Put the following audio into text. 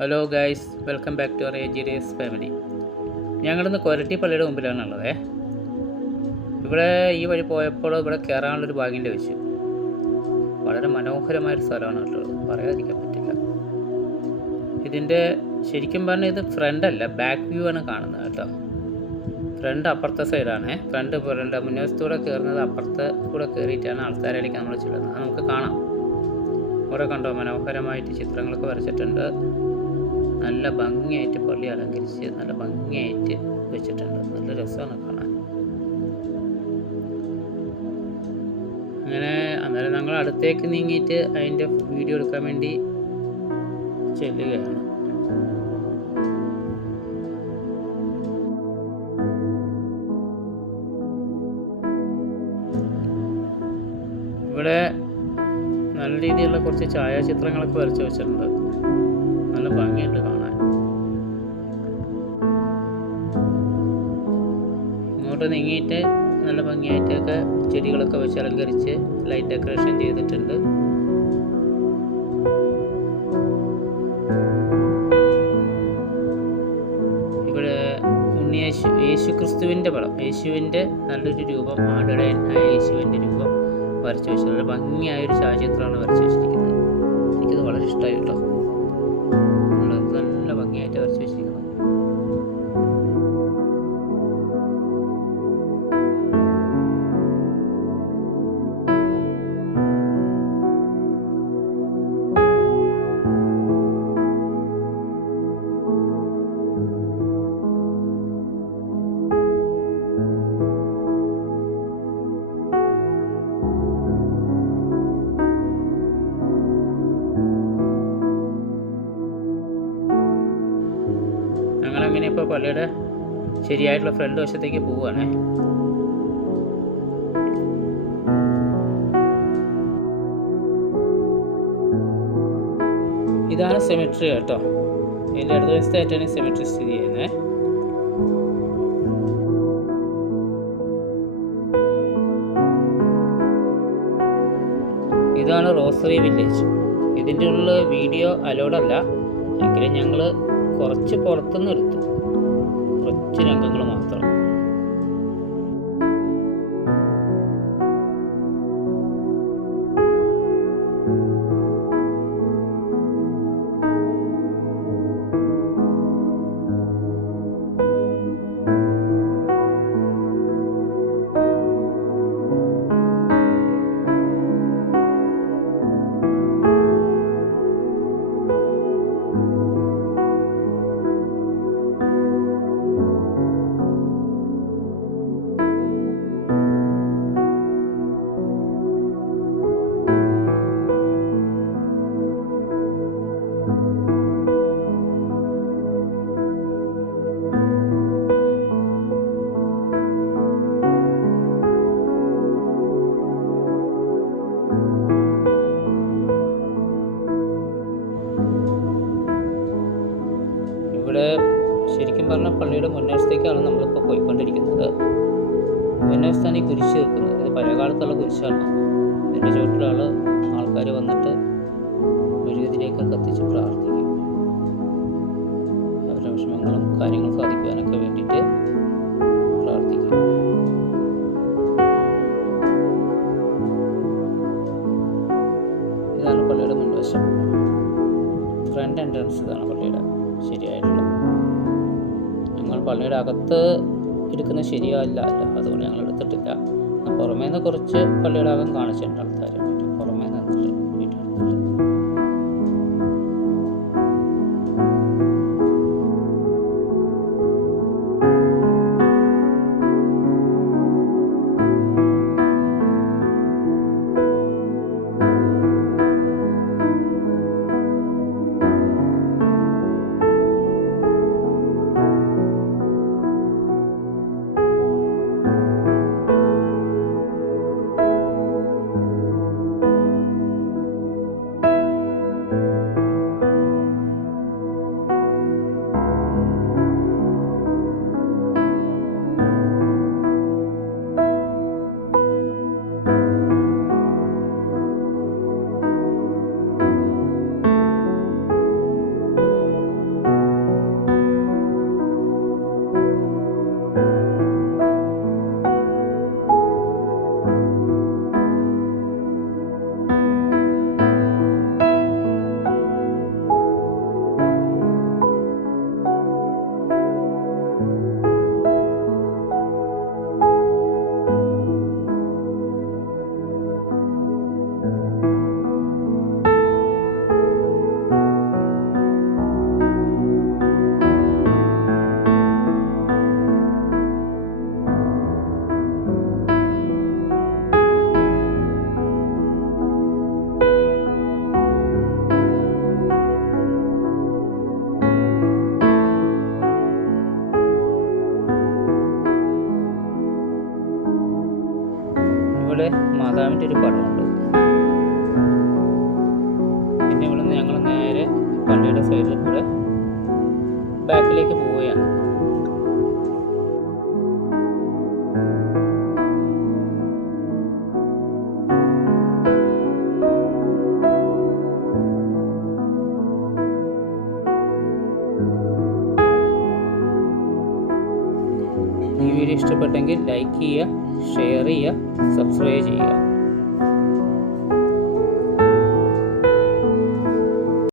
Hello guys, welcome back to our AG ഫാമിലി. ഞങ്ങളിന്ന് കൊരട്ടി പള്ളിയുടെ മുമ്പിലാണുള്ളത്. ഇവിടെ ഈ വഴി പോയപ്പോൾ ഇവിടെ കയറാനുള്ളൊരു ഭാഗ്യം ലഭിച്ചു. വളരെ മനോഹരമായൊരു സ്ഥലമാണ് കേട്ടോ, പറയാതിരിക്കാൻ പറ്റില്ല. ഇതിൻ്റെ ശരിക്കും പറഞ്ഞാൽ ഇത് ഫ്രണ്ടല്ല, ബാക്ക് വ്യൂ ആണ് കാണുന്നത് കേട്ടോ. ഫ്രണ്ട് അപ്പുറത്തെ സൈഡാണ്. ഫ്രണ്ട് മുൻവശത്തൂടെ കയറുന്നത് അപ്പുറത്തെ കൂടെ കയറിയിട്ടാണ് ആൾക്കാരിലേക്ക് നമ്മൾ ചെല്ലുന്നത്. അത് നമുക്ക് കാണാം. ഇവിടെ കണ്ടോ, മനോഹരമായിട്ട് ചിത്രങ്ങളൊക്കെ വരച്ചിട്ടുണ്ട്. നല്ല ഭംഗിയായിട്ട് പള്ളി അലങ്കരിച്ച് നല്ല ഭംഗിയായിട്ട് വെച്ചിട്ടുണ്ട്. നല്ല രസമാണ് കാണാൻ. അങ്ങനെ അന്നേരം ഞങ്ങൾ അടുത്തേക്ക് നീങ്ങിയിട്ട് അതിൻ്റെ വീഡിയോ എടുക്കാൻ വേണ്ടി ചെല്ലുകയാണ്. ഇവിടെ നല്ല രീതിയിലുള്ള കുറച്ച് ഛായാചിത്രങ്ങളൊക്കെ വരച്ച് വെച്ചിട്ടുണ്ട്. നല്ല ഭംഗിയുണ്ട് കാണാൻ. ഇങ്ങോട്ട് നീങ്ങിയിട്ട് നല്ല ഭംഗിയായിട്ടൊക്കെ ചെടികളൊക്കെ വെച്ച് അലങ്കരിച്ച് ലൈറ്റ് ഡെക്കറേഷൻ ചെയ്തിട്ടുണ്ട്. ഇവിടെ യേശു ക്രിസ്തുവിൻ്റെ പടം, യേശുവിൻ്റെ നല്ലൊരു രൂപം, ആടുടെ യേശുവിൻ്റെ രൂപം വരച്ച് വെച്ചത്. നല്ല ഭംഗിയായൊരു ഛായാചിത്രമാണ് വരച്ച് വെച്ചിരിക്കുന്നത്. എനിക്കത് വളരെ ഇഷ്ടമായി കേട്ടോ. നല്ല ഭംഗിയായിട്ട് വരച്ച് വെച്ചിരിക്കുന്നത്. ഞങ്ങളങ്ങനെ ഇപ്പോൾ പള്ളിയുടെ ശരിയായിട്ടുള്ള ഫ്രണ്ട് വശത്തേക്ക് പോവുകയാണ്. ഇതാണ് സെമിട്രി കേട്ടോ. ഇതിൻ്റെ അടുത്ത വശത്തായിട്ടാണ് സെമിട്രി സ്ഥിതി ചെയ്യുന്നത്. ഇതാണ് റോസറി വില്ലേജ്. ഇതിൻ്റെ ഉള്ളിൽ വീഡിയോ അലൗഡല്ല, എങ്കിലും ഞങ്ങൾ കുറച്ച് പുറത്തുനിന്ന് എടുത്തു, കുറച്ച് രംഗങ്ങൾ മാത്രം. ഇവിടെ ശരിക്കും പറഞ്ഞാൽ പള്ളിയുടെ മുൻവശത്തേക്കാണ് നമ്മളിപ്പോൾ പോയിക്കൊണ്ടിരിക്കുന്നത്. മുൻവശത്താണ് ഈ കുരിശ് വെക്കുന്നത്. ഇത് പഴയകാലത്തുള്ള കുരിശാണ്. ഇതിൻ്റെ ചുവട്ടിലുള്ള ആൾക്കാർ വന്നിട്ട് മെഴുകുതിരിയൊക്കെ കത്തിച്ച് പ്രാർത്ഥിക്കും. അവരുടെ വിഷമങ്ങളും കാര്യങ്ങളും സാധിക്കുവാനൊക്കെ വേണ്ടിയിട്ട് പ്രാർത്ഥിക്കും. ഇതാണ് പള്ളിയുടെ മുൻവശം. ഫ്രണ്ട് എൻട്രൻസ് ഇതാണ് പള്ളിയുടെ ശരിയായിട്ടുള്ള. ഞങ്ങൾ പള്ളിയുടെ അകത്ത് എടുക്കുന്നത് ശരിയല്ല, അതുകൊണ്ട് ഞങ്ങൾ എടുത്തിട്ടില്ല. പുറമേ നിന്ന് കുറച്ച് പള്ളിയുടെ അകം കാണിച്ചിട്ടുണ്ട് ആൾക്കാർ. പുറമേ നിന്നിട്ട് വീട്ടെടുത്തിട്ട് അതുപോലെ മാതാവിൻ്റെ ഒരു പടമുണ്ട്. പിന്നെ ഇവിടെ നിന്ന് ഞങ്ങൾ നേരെ പള്ളിയുടെ സൈഡിൽ കൂടെ ബാക്കിലേക്ക് പോവുകയാണ്. ഈ വീഡിയോ ഇഷ്ടപ്പെട്ടെങ്കിൽ ലൈക്ക് ചെയ്യുക, ഷെയർ ചെയ്യുക, സബ്സ്ക്രൈബ് ചെയ്യുക.